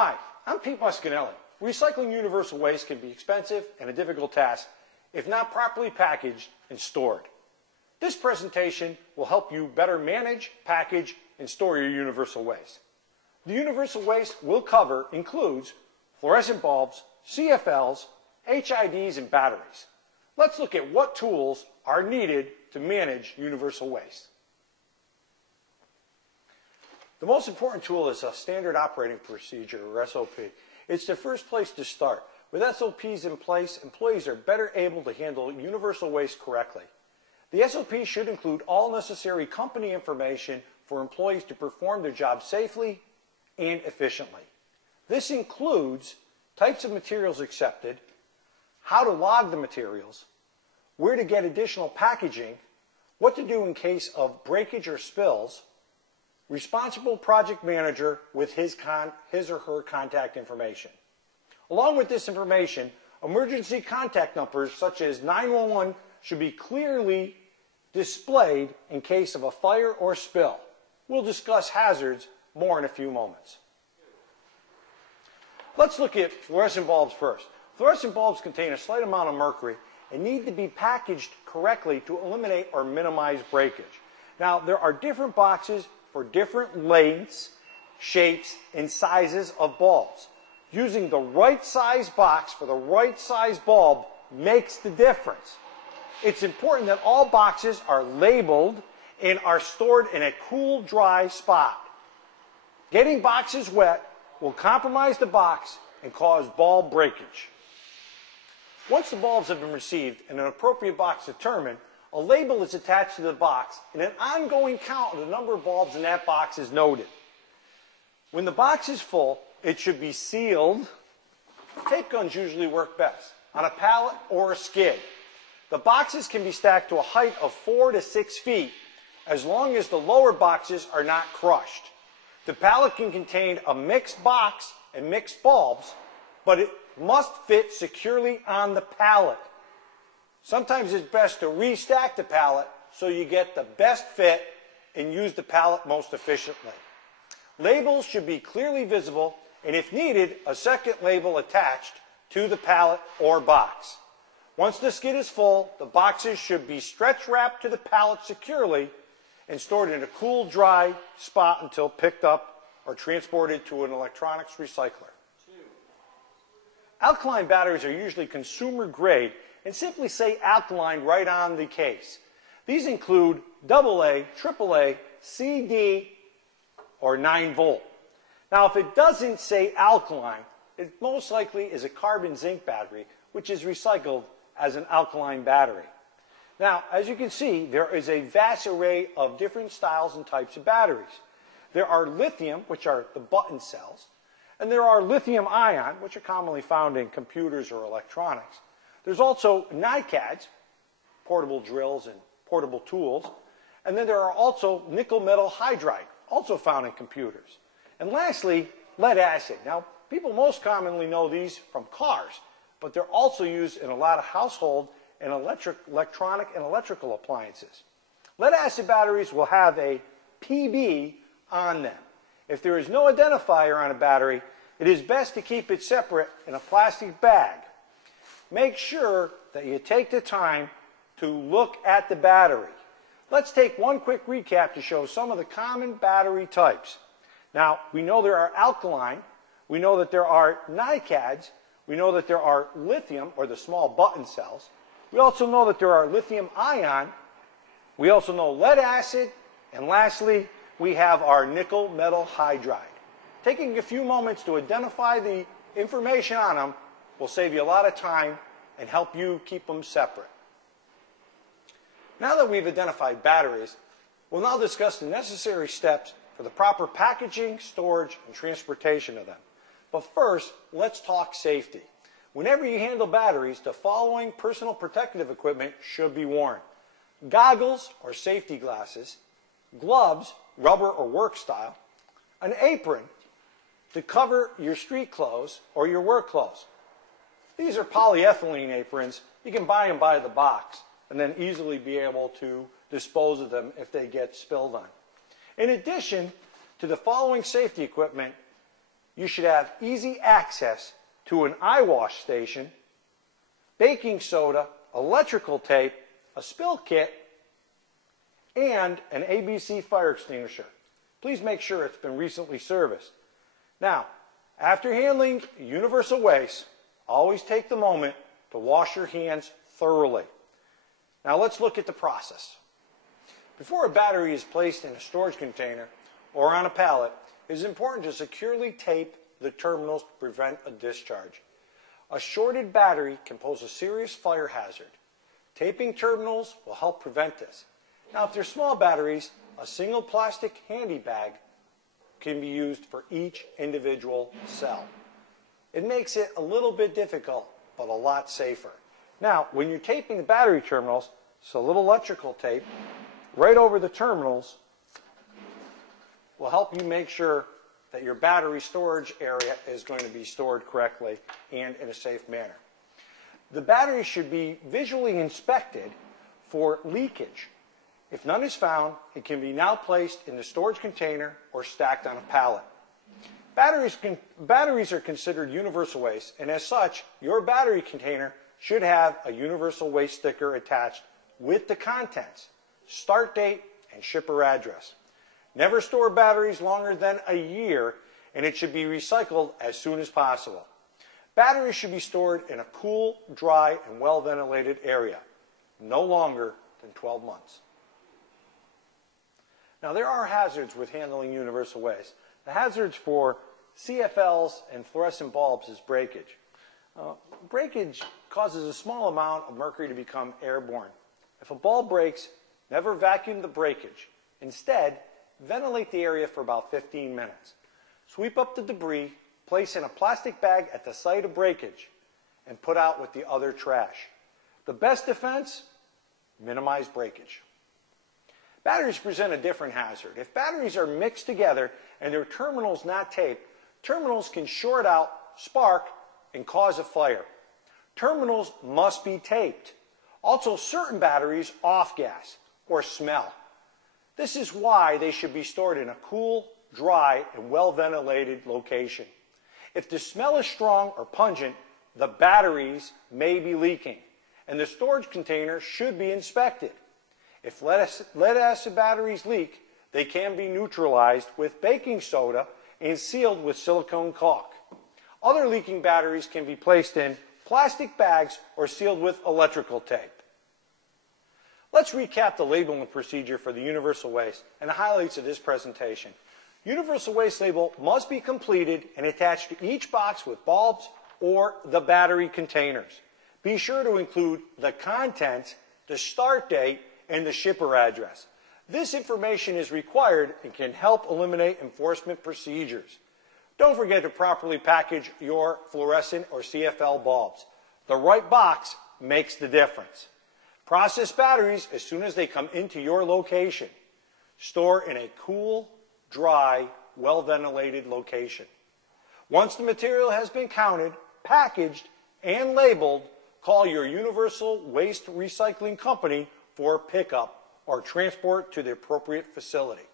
Hi, I'm Pete Muscanelli. Recycling universal waste can be expensive and a difficult task if not properly packaged and stored. This presentation will help you better manage, package, and store your universal waste. The universal waste we'll cover includes fluorescent bulbs, CFLs, HIDs, and batteries. Let's look at what tools are needed to manage universal waste. The most important tool is a standard operating procedure, or SOP. It's the first place to start. With SOPs in place, employees are better able to handle universal waste correctly. The SOP should include all necessary company information for employees to perform their job safely and efficiently. This includes types of materials accepted, how to log the materials, where to get additional packaging, what to do in case of breakage or spills, responsible project manager with his or her contact information. Along with this information, emergency contact numbers such as 911 should be clearly displayed in case of a fire or spill. We'll discuss hazards more in a few moments. Let's look at fluorescent bulbs first. Fluorescent bulbs contain a slight amount of mercury and need to be packaged correctly to eliminate or minimize breakage. Now, there are different boxes for different lengths, shapes, and sizes of bulbs. Using the right size box for the right size bulb makes the difference. It's important that all boxes are labeled and are stored in a cool, dry spot. Getting boxes wet will compromise the box and cause bulb breakage. Once the bulbs have been received and an appropriate box determined, a label is attached to the box and an ongoing count of the number of bulbs in that box is noted. When the box is full, it should be sealed. Tape guns usually work best on a pallet or a skid. The boxes can be stacked to a height of 4 to 6 feet as long as the lower boxes are not crushed. The pallet can contain a mixed box and mixed bulbs, but it must fit securely on the pallet. Sometimes it's best to restack the pallet so you get the best fit and use the pallet most efficiently. Labels should be clearly visible, and if needed, a second label attached to the pallet or box. Once the skid is full, the boxes should be stretch wrapped to the pallet securely and stored in a cool, dry spot until picked up or transported to an electronics recycler. Alkaline batteries are usually consumer grade and simply say alkaline right on the case. These include AA, AAA, CD, or 9 volt. Now, if it doesn't say alkaline, it most likely is a carbon zinc battery, which is recycled as an alkaline battery. Now, as you can see, there is a vast array of different styles and types of batteries. There are lithium, which are the button cells, and there are lithium ion, which are commonly found in computers or electronics. There's also NiCads, portable drills and portable tools, and then there are also nickel metal hydride, also found in computers. And lastly, lead acid. Now, people most commonly know these from cars, but they're also used in a lot of household and electronic and electrical appliances. Lead acid batteries will have a PB on them. If there is no identifier on a battery, it is best to keep it separate in a plastic bag. Make sure that you take the time to look at the battery. Let's take one quick recap to show some of the common battery types. Now, we know there are alkaline, we know that there are NiCads, we know that there are lithium, or the small button cells. We also know that there are lithium ion, we also know lead acid, and lastly, we have our nickel metal hydride. Taking a few moments to identify the information on them will save you a lot of time and help you keep them separate. Now that we've identified batteries, we'll now discuss the necessary steps for the proper packaging, storage, and transportation of them. But first, let's talk safety. Whenever you handle batteries, the following personal protective equipment should be worn: goggles or safety glasses, gloves, rubber or work style, an apron to cover your street clothes or your work clothes. These are polyethylene aprons. You can buy them by the box and then easily be able to dispose of them if they get spilled on. In addition to the following safety equipment, you should have easy access to an eye wash station, baking soda, electrical tape, a spill kit, and an ABC fire extinguisher. Please make sure it's been recently serviced. Now, after handling universal waste, always take the moment to wash your hands thoroughly. Now let's look at the process. Before a battery is placed in a storage container or on a pallet, it is important to securely tape the terminals to prevent a discharge. A shorted battery can pose a serious fire hazard. Taping terminals will help prevent this. Now, if they're small batteries, a single plastic handy bag can be used for each individual cell. It makes it a little bit difficult, but a lot safer. Now, when you're taping the battery terminals, it's a little electrical tape right over the terminals will help you make sure that your battery storage area is going to be stored correctly and in a safe manner. The battery should be visually inspected for leakage. If none is found, it can be now placed in the storage container or stacked on a pallet. Batteries are considered universal waste, and as such, your battery container should have a universal waste sticker attached with the contents, start date, and shipper address. Never store batteries longer than a year, and it should be recycled as soon as possible. Batteries should be stored in a cool, dry, and well-ventilated area, no longer than 12 months. Now, there are hazards with handling universal waste. The hazards for CFLs and fluorescent bulbs is breakage. Breakage causes a small amount of mercury to become airborne. If a bulb breaks, never vacuum the breakage. Instead, ventilate the area for about 15 minutes. Sweep up the debris, place in a plastic bag at the site of breakage, and put out with the other trash. The best defense? Minimize breakage. Batteries present a different hazard. If batteries are mixed together and their terminals not taped, terminals can short out, spark, and cause a fire. Terminals must be taped. Also, certain batteries off-gas or smell. This is why they should be stored in a cool, dry, and well-ventilated location. If the smell is strong or pungent, the batteries may be leaking, and the storage container should be inspected. If lead-acid batteries leak, they can be neutralized with baking soda and sealed with silicone caulk. Other leaking batteries can be placed in plastic bags or sealed with electrical tape. Let's recap the labeling procedure for the universal waste and the highlights of this presentation. Universal waste label must be completed and attached to each box with bulbs or the battery containers. Be sure to include the contents, the start date, and the shipper address. This information is required and can help eliminate enforcement procedures. Don't forget to properly package your fluorescent or CFL bulbs. The right box makes the difference. Process batteries as soon as they come into your location. Store in a cool, dry, well-ventilated location. Once the material has been counted, packaged, and labeled, call your universal waste recycling company for pickup or transport to the appropriate facility.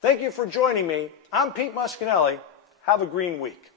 Thank you for joining me. I'm Pete Muscanelli. Have a green week.